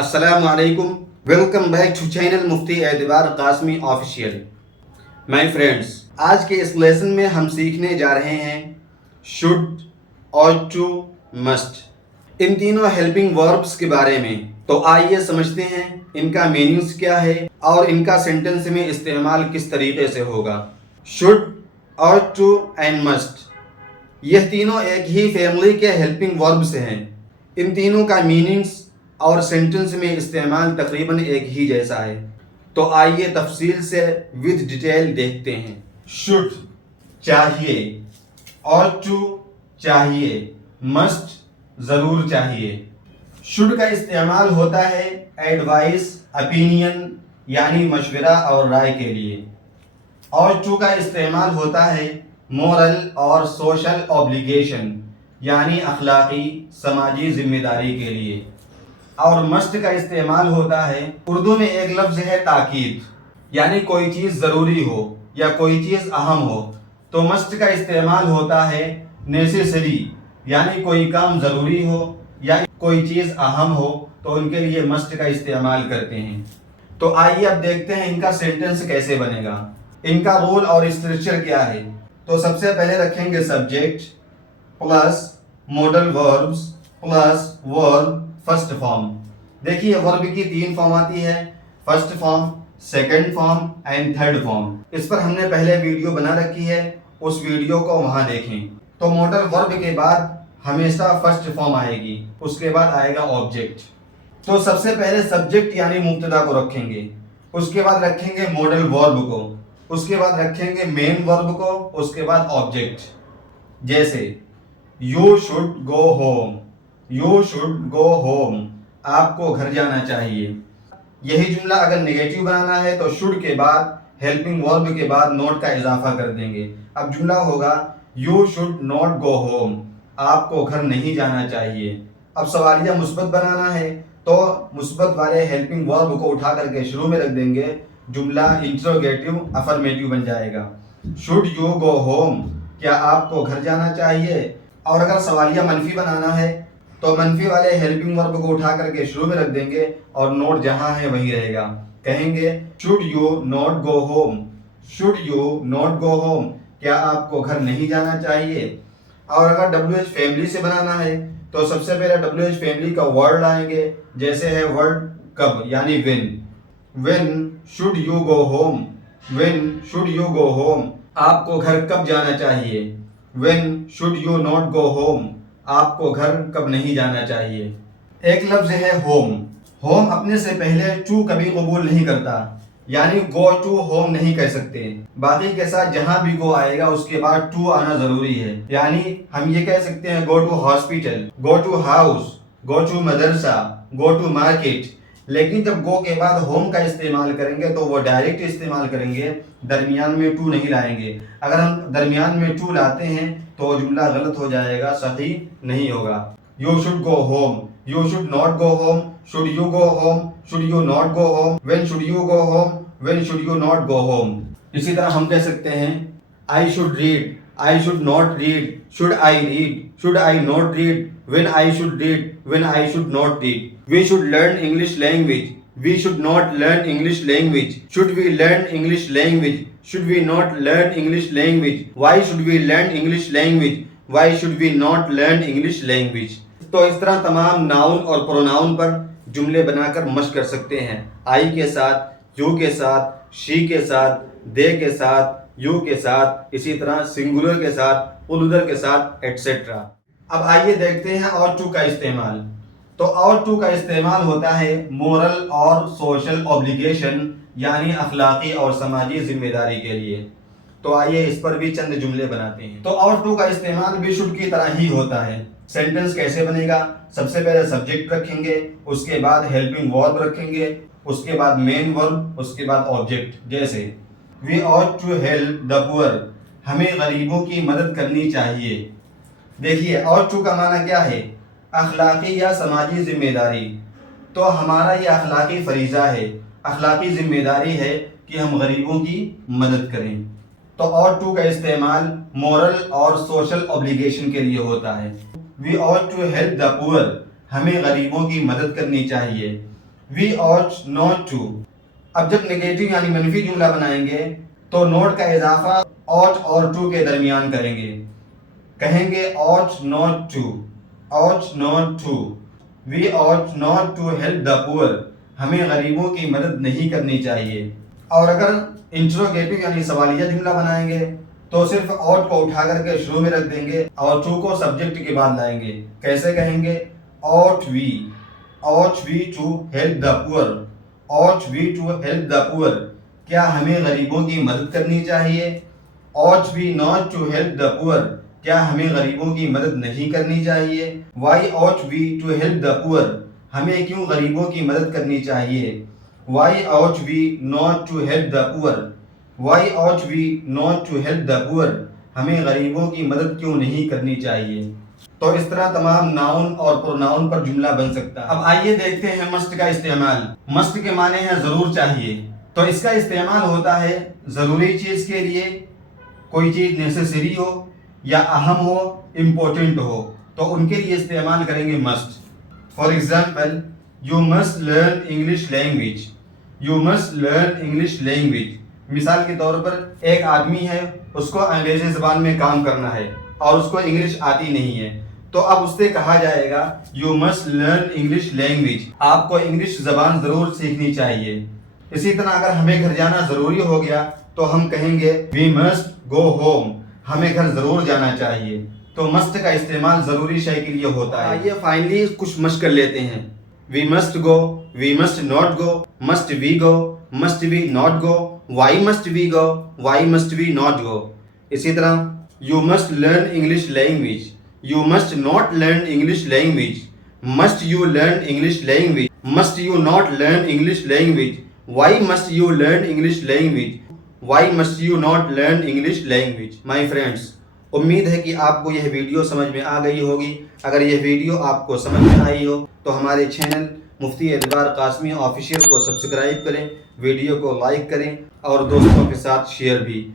Assalamu alaikum. Welcome back to channel Mufti एतबार Qasmi official. My friends, आज के इस लेसन में हम सीखने जा रहे हैं should, ought to, must. इन तीनों हेल्पिंग वर्ब्स के बारे में. तो आइए समझते हैं इनका मीनिंग्स क्या है और इनका सेंटेंस में इस्तेमाल किस तरीके से होगा. should, ought to and must. यह तीनों एक ही फैमिली के हेल्पिंग वर्ब्स हैं. इन तीनों का मीनिंग्स और सेंटेंस में इस्तेमाल तकरीबन एक ही जैसा है. तो आइए तफसील से विद डिटेल देखते हैं. शुड चाहिए, ought to चाहिए, मस्ट ज़रूर चाहिए. शुड का इस्तेमाल होता है एडवाइस, ओपिनियन यानी मशवरा और राय के लिए. ought to का इस्तेमाल होता है मोरल और सोशल ऑब्लिगेशन यानी अखलाकी समाजी जिम्मेदारी के लिए. और मस्ट का इस्तेमाल होता है, उर्दू में एक लफ्ज़ है ताकीद, यानी कोई चीज़ ज़रूरी हो या कोई चीज़ अहम हो तो मस्ट का इस्तेमाल होता है नेसेसरी, यानी कोई काम ज़रूरी हो या कोई चीज़ अहम हो तो उनके लिए मस्ट का इस्तेमाल करते हैं. तो आइए अब देखते हैं इनका सेंटेंस कैसे बनेगा. इनका रोल और स्ट्रक्चर क्या है. तो सबसे पहले रखेंगे subject plus modal verbs plus verb first form. देखिए वर्ब की 3 फॉर्म आती है, first form, second form and third form. इस पर हमने पहले वीडियो बना रखी है, उस वीडियो को वहां देखें. तो मॉडल वर्ब के बाद हमेशा फर्स्ट फॉर्म आएगी, उसके बाद आएगा ऑब्जेक्ट. तो सबसे पहले सब्जेक्ट यानी मुब्तदा को रखेंगे, उसके बाद रखेंगे मॉडल वर्ब को, उसके बाद रखेंगे मेन वर्ब को, उसके बाद ऑब्जेक्ट. जैसे you should go home, you should go home, आपको घर जाना चाहिए. यही जुमला अगर नेगेटिव बनाना है तो शुड के बाद हेल्पिंग वर्ब के बाद नोट का इजाफा कर देंगे. अब जुमला होगा you should not go home, आपको घर नहीं जाना चाहिए. अब सवालिया मुस्बत बनाना है तो मुस्बत वाले हेल्पिंग वर्ब को उठा करके शुरू में रख देंगे, जुमला इंट्रोगेटिव अफर्मेटिव बन जाएगा. शुड यू गो होम, क्या आपको घर जाना चाहिए. और अगर सवालिया मनफी बनाना है तो मनफी वाले हेल्पिंग वर्ब को उठा करके शुरू में रख देंगे और नोट जहां है वहीं रहेगा. कहेंगे should you not go home, should you not go home, क्या आपको घर नहीं जाना चाहिए. और अगर WH फैमिली से बनाना है तो सबसे पहले WH फैमिली का वर्ड लाएंगे, जैसे है वर्ड कब यानी when should you go home, when should you go home, आपको घर कब जाना चाहिए. When should you not go home, आपको घर कब नहीं जाना चाहिए. एक लफ्ज है होम. होम अपने से पहले टू कभी कबूल नहीं करता, यानी गो टू होम नहीं कह सकते. बाकी के साथ जहां भी गो आएगा उसके बाद टू आना जरूरी है. यानी हम ये कह सकते हैं go to hospital, go to house, go to madrasa, go to market. लेकिन जब गो के बाद होम का इस्तेमाल करेंगे तो वो डायरेक्ट इस्तेमाल करेंगे, दरमियान में टू नहीं लाएंगे. अगर हम दरमियान में टू लाते हैं तो जुमला गलत हो जाएगा, सही नहीं होगा. You should go home, you should not go home, should you go home, should you not go home, when should you go home, when should you not go home. इसी तरह हम कह सकते हैं I should read, I should not read, should I read, should I not read, when I should read, when I should not read. We should learn English language, we should not learn English language. Should we learn English language, should we not learn English language. Why should we learn English language, why should we not learn English language. तो इस तरह तमाम noun और pronoun पर जुमले बनाकर मश्क कर सकते हैं. आई के साथ, यू के साथ, शी के साथ, दे के साथ, यू के साथ, इसी तरह सिंगुलर के साथ, प्लूरल के साथ एटसेट्रा. अब आइए देखते हैं ought to का इस्तेमाल. तो ought to का इस्तेमाल होता है मोरल और सोशल ऑब्लिगेशन यानी अखलाकी और समाजी जिम्मेदारी के लिए. तो आइए इस पर भी चंद जुमले बनाते हैं. तो ought to का इस्तेमाल भी शुड की तरह ही होता है. सेंटेंस कैसे बनेगा. सबसे पहले सब्जेक्ट रखेंगे, उसके बाद हेल्पिंग वर्ब रखेंगे, उसके बाद मेन वर्ब, उसके बाद ऑब्जेक्ट. जैसे we ought to help the poor, हमें गरीबों की मदद करनी चाहिए. देखिए ought to का माना क्या है, अखलाकी या समाजी जिम्मेदारी. तो हमारा ये अखलाकी फरीज़ा है, अखलाकी जिम्मेदारी है कि हम गरीबों की मदद करें. तो ought to का इस्तेमाल मोरल और सोशल ऑब्लिगेशन के लिए होता है. We ought to help the poor, हमें गरीबों की मदद करनी चाहिए. we ought not to. اب جب نگیٹو یعنی منفی جملہ بنائیں گے تو نوٹ کا اضافہ ought اور to کے درمیان کریں گے. کہیں گے ought not to, ought not to. We ought not to help the poor. ہمیں غریبوں کی مدد نہیں کرنی چاہیے. اور اگر انٹروگیٹو یعنی سوالیہ جملہ بنائیں گے تو صرف ought کو اٹھا کر کے شروع میں رکھ دیں گے اور to کو سبجیکٹ کے بعد لائیں گے. کیسے کہیں گے؟ ought we to help the poor, ought we to help the poor. کیا ہمیں غریبوں کی مدد کرنی چاہیے؟ ought we not to help the poor. کیا ہمیں غریبوں کی مدد نہیں کرنی چاہیے؟ why ought we to help the poor. ہمیں کیوں غریبوں کی مدد کرنی چاہیے؟ why ought we not to help the poor. why ought we not to help the poor. ہمیں غریبوں کی مدد کیوں نہیں کرنی چاہیے؟ تو اس طرح تمام ناؤن اور پروناؤن پر جملہ بن سکتا ہے. اب آئیے دیکھتے ہیں مسٹ کا استعمال. مسٹ کے معنی ہے ضرور چاہیے. تو اس کا استعمال ہوتا ہے ضروری چیز کے لیے، کوئی چیز نیسیسری ہو یا اہم ہو، امپورٹنٹ ہو تو ان کے لیے استعمال کریں گے must. For example you must learn English language. You must learn English language. مثال کے طور پر ایک آدمی ہے، اس کو انگریزی زبان میں کام کرنا ہے اور اس کو انگلش آتی نہیں ہے، تو اب اس سے کہا جائے گا you must learn English language. آپ کو انگلش زبان ضرور سیکھنی چاہیے. اسی طرح اگر ہمیں گھر جانا ضروری ہو گیا تو ہم کہیں گے وی مسٹ گو ہوم. ہمیں گھر ضرور جانا چاہیے. تو مسٹ کا استعمال ضروری شے کے لیے ہوتا ہے. آئیے فائنلی کچھ مشق کر لیتے ہیں. We must go, we must not go, must we go, must we not go, why must we go, why must we not go. اسی طرح you must learn English language, you must not learn English language, must you learn English language, must you not learn English language, why must you learn English language, why must you not learn English language. My friends, امید ہے کہ آپ کو یہ video سمجھ میں آ گئی ہوگی. اگر یہ ویڈیو آپ کو سمجھ میں آئی ہو تو ہمارے چینل مفتی اعتبار قاسمی آفیشیل کو سبسکرائب کریں، ویڈیو کو لائک کریں اور دوستوں کے ساتھ شیئر بھی.